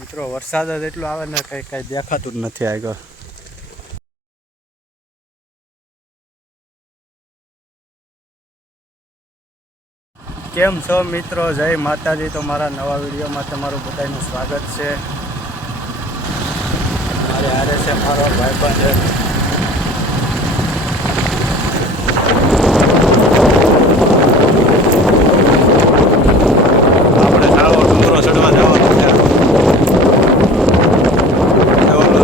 મિત્રો વરસાદ જ એટલો આવે ને કઈ દેખાતું જ નથી આગળ. કેમ છો મિત્રો? જય માતાજી. તો મારા નવા વિડીયોમાં તમારું બધાનું સ્વાગત છે. મારે હારે છે મારો ભાઈબંધ. આપણે સારો ડુંગરો ચડવા જવાનું છે.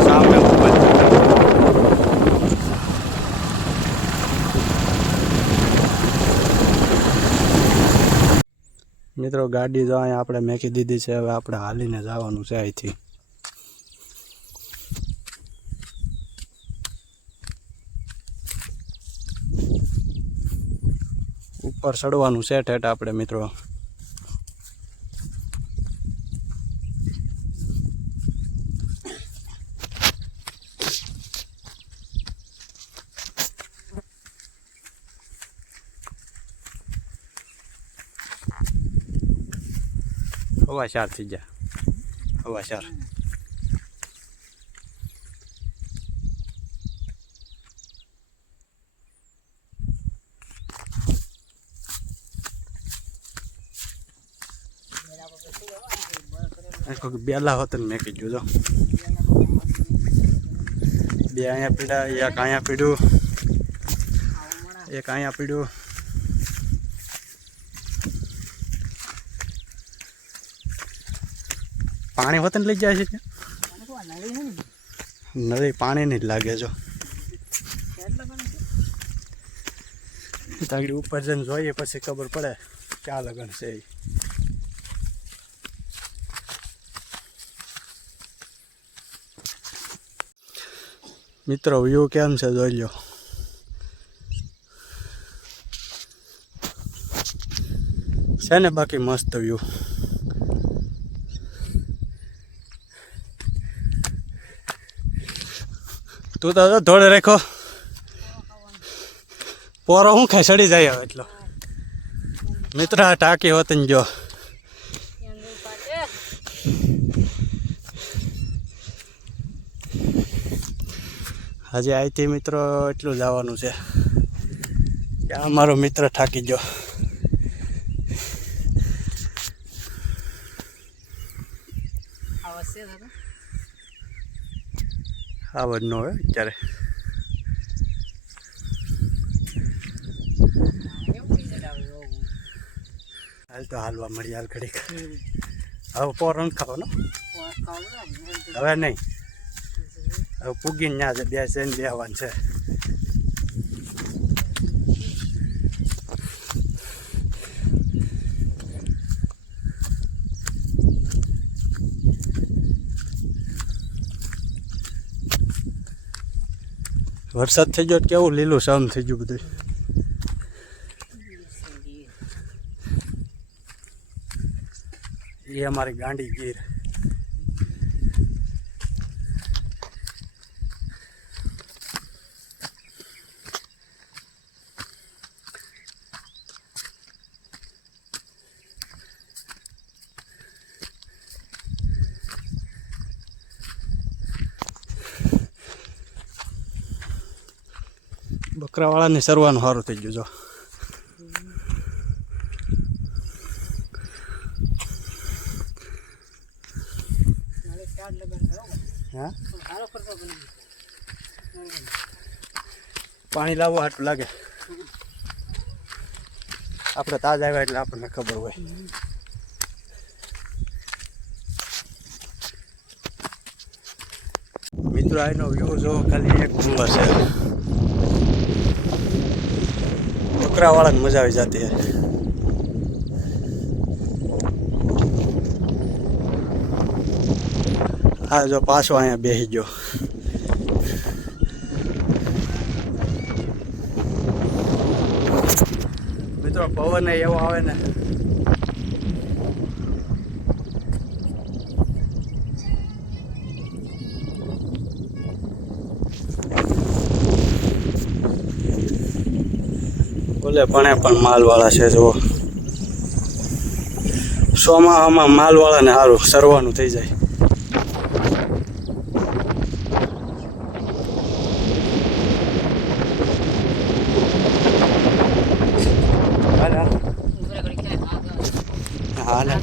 સામે મિત્રો ગાડી જો અહીંયા આપણે મેકી દીધી છે. હવે આપણે હાલીને જવાનું છે અહીંથી. ઉપર ચડવાનું છે ઠેઠ આપણે મિત્રો. હવા ચાર થઈ ગયા. હવા ચાર. બેલા હોત ને મેં કીધું જો બે અહીંયા પીડા, એક અહીંયા પીડ્યું, એક અહીંયા પીડ્યું. પાણી હોત ને લઈ જાય છે. નદી પાણી નહીં જ લાગે જો. તાગડી ઉપર જઈને જોઈએ પછી ખબર પડે ક્યાં લગન છે. મિત્રો વ્યૂ કેમ છે જોઈ લો. છે ને બાકી મસ્ત વ્યૂ. તું તો ધોળે રાખો પોરો હું ખાઈ સડી જાય હવે એટલો. મિત્ર આ ટાંકી હોત ને જો. હજી અહીંથી મિત્રો એટલું જવાનું છે કે અમારો મિત્ર થાકી ગયો. આવજ ન હોય અત્યારે. હાલ તો હાલવા મળી હાલ ઘડીક. હવે પોર નથી ખાવાનો હવે નહીં. હવે પૂગીને ના છે બે છે ને બેવાનું છે. વરસાદ થઈ ગયો કેવું લીલું શામ થઈ ગયું બધું. એ અમારી ગાંડી ગીર. બકરાવાળાને સરવાનું સારું થઈ ગયું જો. હા પાણી લાવવું હાટું લાગે. આપણે તાજા આવ્યા એટલે આપણને ખબર હોય. મિત્રો આનો વ્યૂ જો ખાલી એક નંબર છે. બકરાવાળાને મજા આવી જતી હે. હા જો પાછો અહીંયા બેસી ગયો. મિત્રો પવન એવો આવે ને. બોલે પણ માલવાળા છે જો. ચોમાસામાં માલવાળાને સારું સરવાનું થઈ જાય.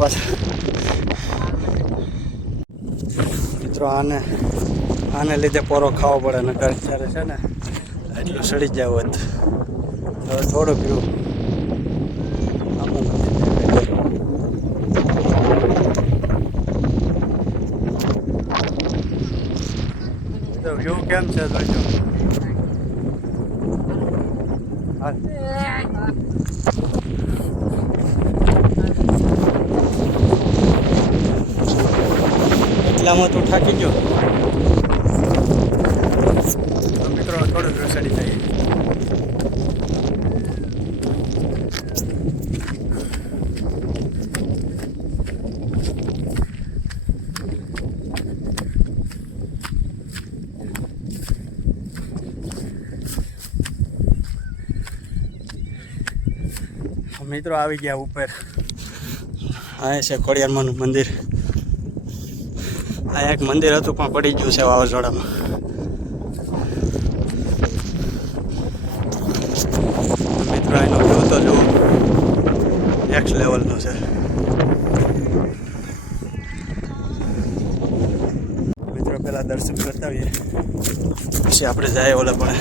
પાછા. મિત્રો આને લીધે પોરો ખાવો પડે ને અત્યારે છે ને એટલું સડી જાવ હોત. હવે થોડુંક રહ્યું. વ્યૂ કેમ છે જોઈજો. એટલામાં તું થાકી ગયો મિત્રો. થોડુંક સડી જાય. મિત્રો આવી ગયા ઉપર. આ છે ખોડિયારમાંનું મંદિર. આ એક મંદિર હતું પણ પડી ગયું છે વાવાઝોડામાં. મિત્રો એનો વ્યૂ તો જુઓ, નેક્સ્ટ લેવલનો છે. મિત્રો પહેલાં દર્શન કરતા આવીએ પછી આપણે જાય ઓલા પણ.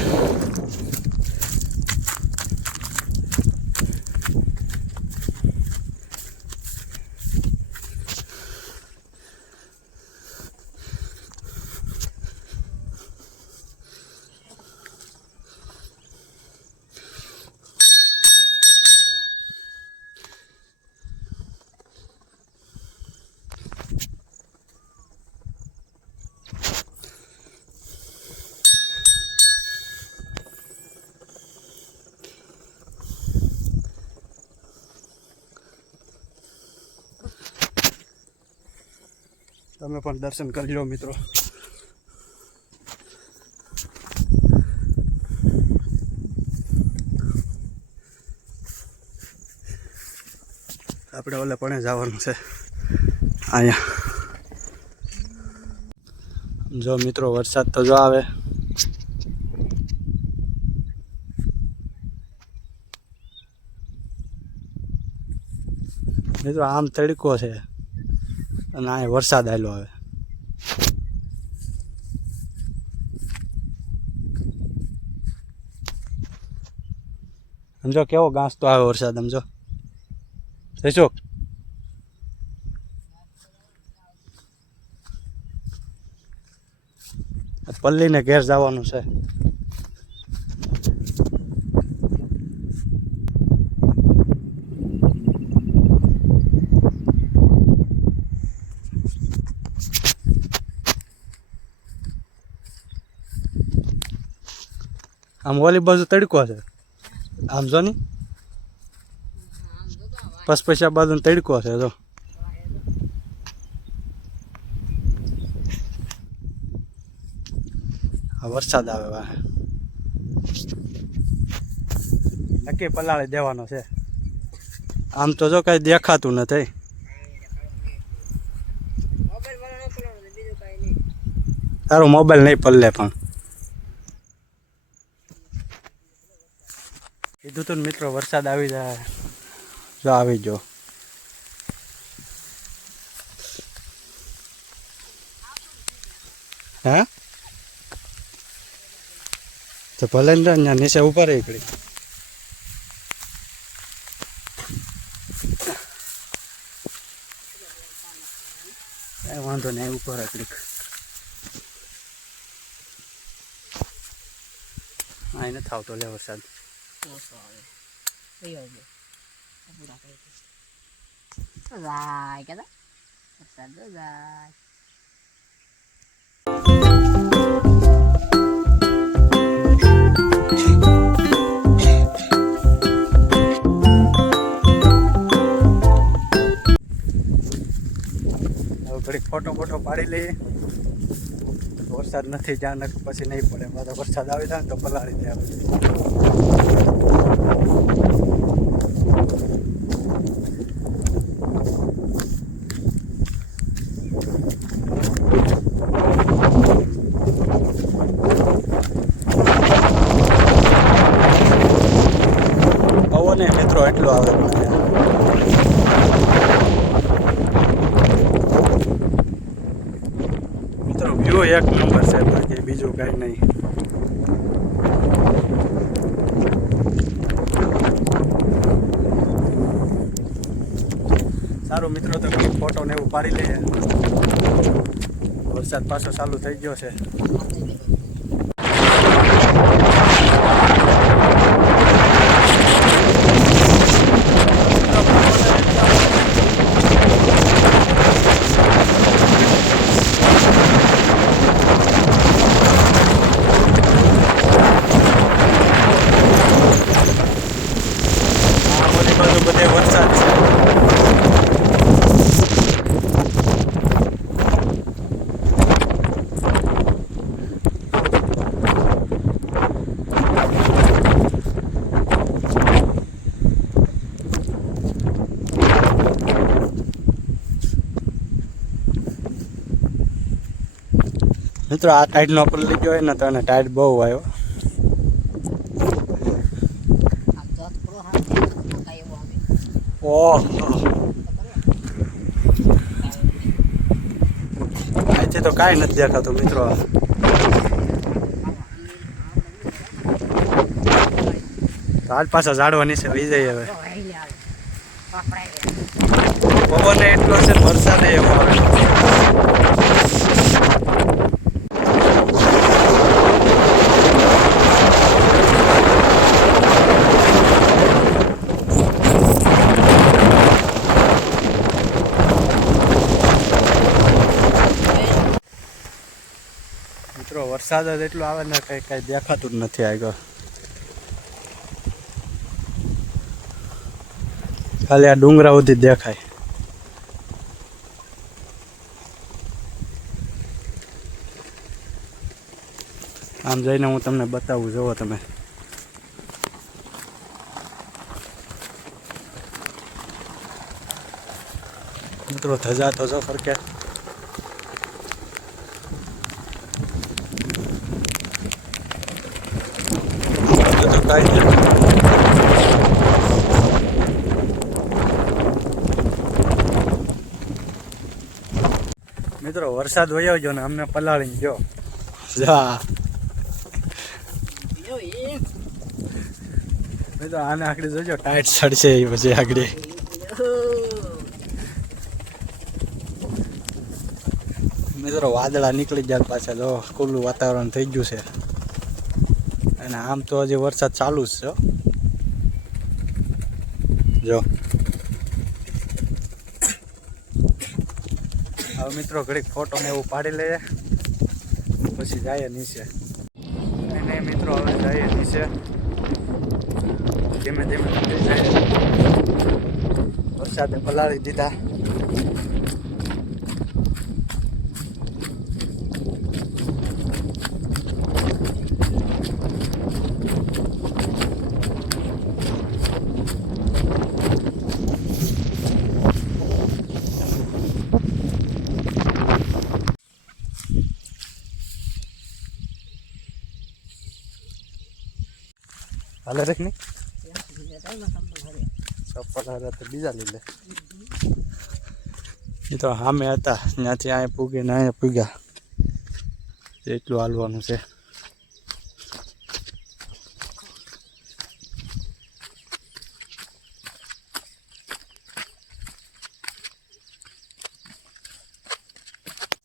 તમે પણ દર્શન કરી લો મિત્રો. આપણે ઓલે પણ જવાનું છે અહીંયા. જો મિત્રો વરસાદ તો જો આવે. મિત્રો આમ તડકો છે અને આ વરસાદ આવેલો હવે. સમજો કેવો ઘાસ તો આવે વરસાદ. સમજો જઈશું પલ્લીને ઘેર જવાનું છે. આમ ઓલી બાજુ તડકો છે. આમ જો ની પછી આ બાજુ તડકો છે. જો વરસાદ આવે વાહ. નક્કી પલાળી દેવાનો છે. આમ તો જો કઈ દેખાતું નથી. તારો મોબાઈલ નહીં પલ્લે પણ કીધું તું મિત્રો વરસાદ આવી જાય. જો આવી જો. હે તો ભલે ને ત્યાં નીચે ઉપર એકડી. વાંધો નહીં ઉપર એકડી. આ નથી આવતો લે વરસાદ. ઘડીક ફોટો પાડી લઈએ. વરસાદ નથી જ્યાં પછી નહીં પડે. બધા વરસાદ આવી જાય ને તો પલાળી દે. પવન મિત્રો એટલો આવે પણ વ્યૂ એક નંબર છે, બાકી બીજું કાંઈ નહીં. સારું મિત્રો, તો ફોટો ને એવું પાડી લઈએ. વરસાદ પાછો ચાલુ થઈ ગયો છે. બધે વરસાદ છે. મિત્રો આ ટાઈડ નો પલ્લી ગયો હોય ને તો એને ટાઈડ બહુ આવ્યો. ઓહ, અહીંથી તો કાંઈ નથી દેખાતું મિત્રો. હાલ પાછા ઝાડવા નીચે વહી જઈએ હવે. પવન એટલો છે, વરસાદ એવો આવે. મિત્રો વરસાદ જ એટલો આવે ને કઈ દેખાતું જ નથી આગળ. ખાલી આ ડુંગરા સુધી દેખાય. આમ જઈને હું તમને બતાવું, જોવો તમે. મિત્રો ધજા તો જો ફરકે. મિત્રો વરસાદ વયો ગયો ને અમને પલાળીને ગયો. મિત્રો આને આખડી જોજો, ટાઈટ ચડશે એ પછી આગળ. મિત્રો વાદળા નીકળી ગયા પાછા, જો ખુલ્લું વાતાવરણ થઈ ગયું છે. અને આમ તો હજી વરસાદ ચાલુ જ છે. જો હવે મિત્રો ઘડીક ફોટો ને એવું પાડી લઈએ, પછી જઈએ નીચે. અને મિત્રો હવે જઈએ નીચે, ધીમે ધીમે જઈએ. વરસાદે પલાળી દીધા. હાલે રેખ નહીં ચપ્પલ હારે તો બીજા લીધે. એ તો સામે હતા, ત્યાંથી અહીંયા પૂગીને અહીંયા પૂગ્યા. એટલું હાલવાનું છે.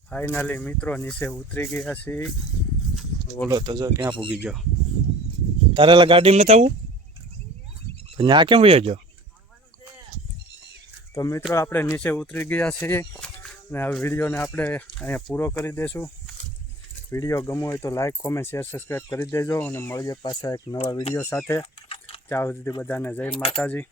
ફાઇનલી મિત્રો નીચે ઉતરી ગયા છીએ. બોલો તો જો ક્યાં પૂગી ગયો. તારેલા ગાડીમાં નથી આવું? ત્યાં કેમ વયો ગયો? તો મિત્રો આપણે નીચે ઉતરી ગયા છીએ અને આ વિડીયોને આપણે અહીંયા પૂરો કરી દઈશું. વિડીયો ગમ્યો હોય તો લાઈક, કોમેન્ટ, શેર, સબસ્ક્રાઈબ કરી દેજો અને મળીએ પાછા એક નવા વિડીયો સાથે. ત્યાં સુધી બધાને જય માતાજી.